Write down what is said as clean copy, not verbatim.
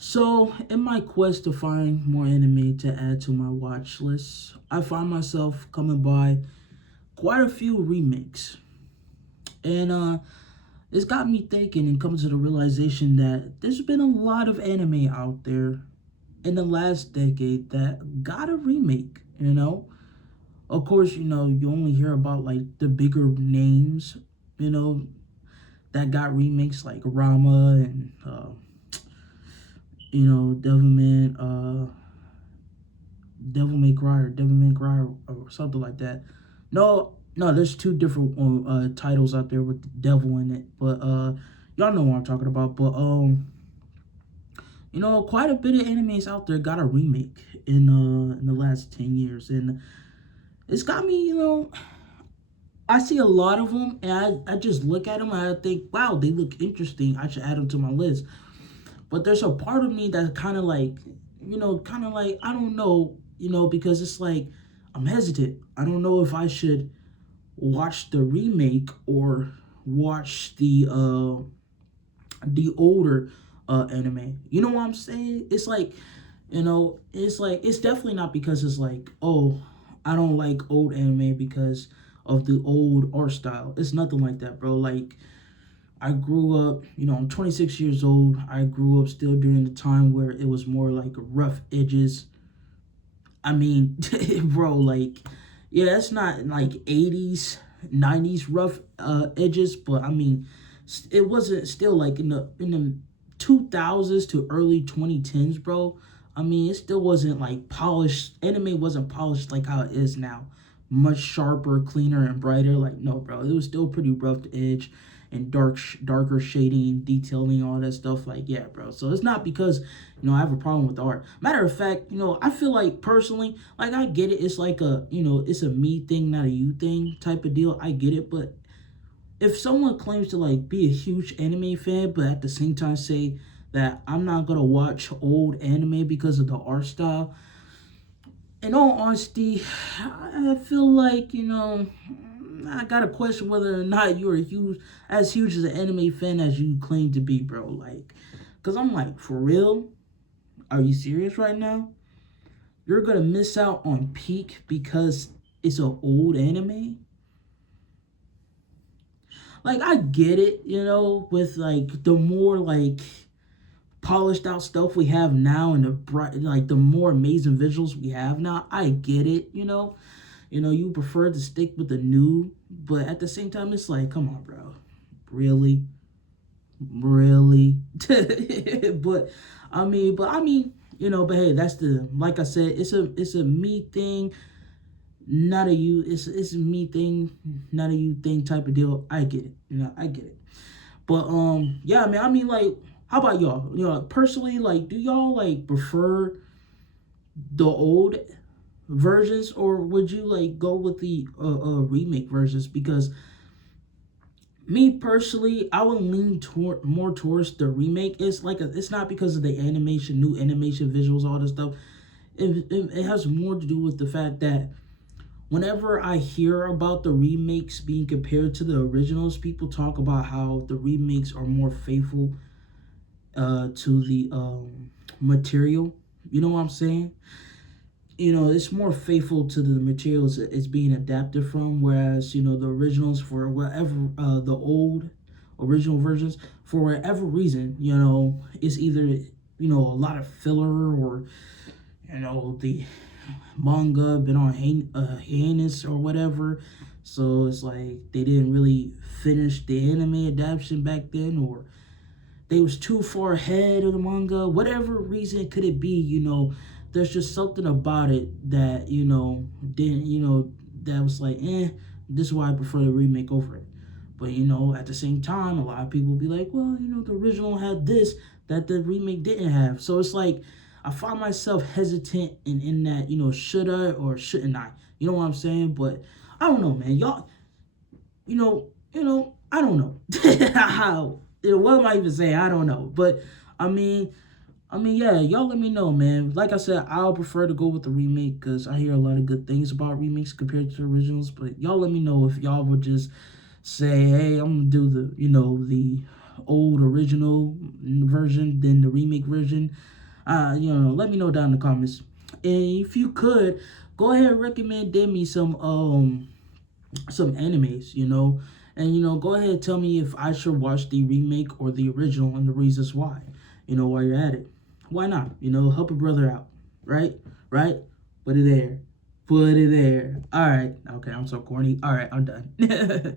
So, in my quest to find more anime to add to my watch list, I find myself coming by quite a few remakes. And it's got me thinking and coming to the realization that there's been a lot of anime out there in the last decade that got a remake, you know? Of course, you only hear about like the bigger names, you know, that got remakes like Rama and Devilman, Devil May Cry or Devil May Cry or something like that. No, there's two different titles out there with the devil in it, but y'all know what I'm talking about. But quite a bit of animes out there got a remake in the last 10 years, and it's got me. I see a lot of them, and I just look at them and I think, wow, they look interesting. I should add them to my list. But there's a part of me that's kind of like, I don't know, because it's like I'm hesitant. I don't know if I should watch the remake or watch the older anime. You know what I'm saying? It's definitely not because it's like, oh, I don't like old anime because of the old art style. It's nothing like that, bro. Like, I grew up, I'm 26 years old. I grew up still during the time where it was more like rough edges. I mean, bro, like, yeah, it's not like 80s, 90s rough edges, but I mean, it wasn't still like in the 2000s to early 2010s, bro. I mean, it still wasn't like polished. Anime wasn't polished like how it is now. Much sharper, cleaner, and brighter. Like, no, bro, it was still pretty rough edge and darker shading, detailing, all that stuff. Like, yeah, bro. So it's not because I have a problem with the art. Matter of fact, I feel like personally, like, I get it. It's like it's a me thing, not a you thing type of deal. I get it, but if someone claims to like be a huge anime fan, but at the same time say that I'm not gonna watch old anime because of the art style, in all honesty, I feel like I gotta question whether or not you're as huge as an anime fan as you claim to be, bro. Like, cause I'm like, for real? Are you serious right now? You're gonna miss out on peak because it's an old anime? Like, I get it, with like the more like polished out stuff we have now and the bright, like the more amazing visuals we have now. I get it, you prefer to stick with the new, but at the same time, it's like, come on, bro, really, really. But hey, that's the like I said, it's a me thing, not a you. It's a me thing, not a you thing type of deal. I get it, I get it. But yeah, man. I mean, like, how about y'all? Personally, like, do y'all like prefer the old versions, or would you like go with the remake versions? Because me personally, I would lean more towards the remake. It's not because of the animation, new animation, visuals, all this stuff. It has more to do with the fact that whenever I hear about the remakes being compared to the originals, people talk about how the remakes are more faithful to the material. You know what I'm saying? It's more faithful to the materials it's being adapted from, whereas the originals, for whatever the old original versions, for whatever reason, it's either a lot of filler, or the manga been on heinous or whatever, so it's like they didn't really finish the anime adaptation back then, or they was too far ahead of the manga. Whatever reason could it be, there's just something about it that didn't that was like, this is why I prefer the remake over it. But at the same time, a lot of people be like, well, the original had this that the remake didn't have. So it's like I find myself hesitant in that, should I or shouldn't I? You know what I'm saying? But I don't know, man. Y'all, I don't know. How, what am I even saying? I don't know. But I mean, yeah, y'all let me know, man. Like I said, I'll prefer to go with the remake because I hear a lot of good things about remakes compared to the originals. But y'all let me know if y'all would just say, hey, I'm gonna do the old original version than the remake version. Let me know down in the comments. And if you could, go ahead and recommend me some animes, and go ahead and tell me if I should watch the remake or the original and the reasons why. While you're at it, why not? Help a brother out, right? Right? Put it there. Put it there. All right. Okay, I'm so corny. All right, I'm done.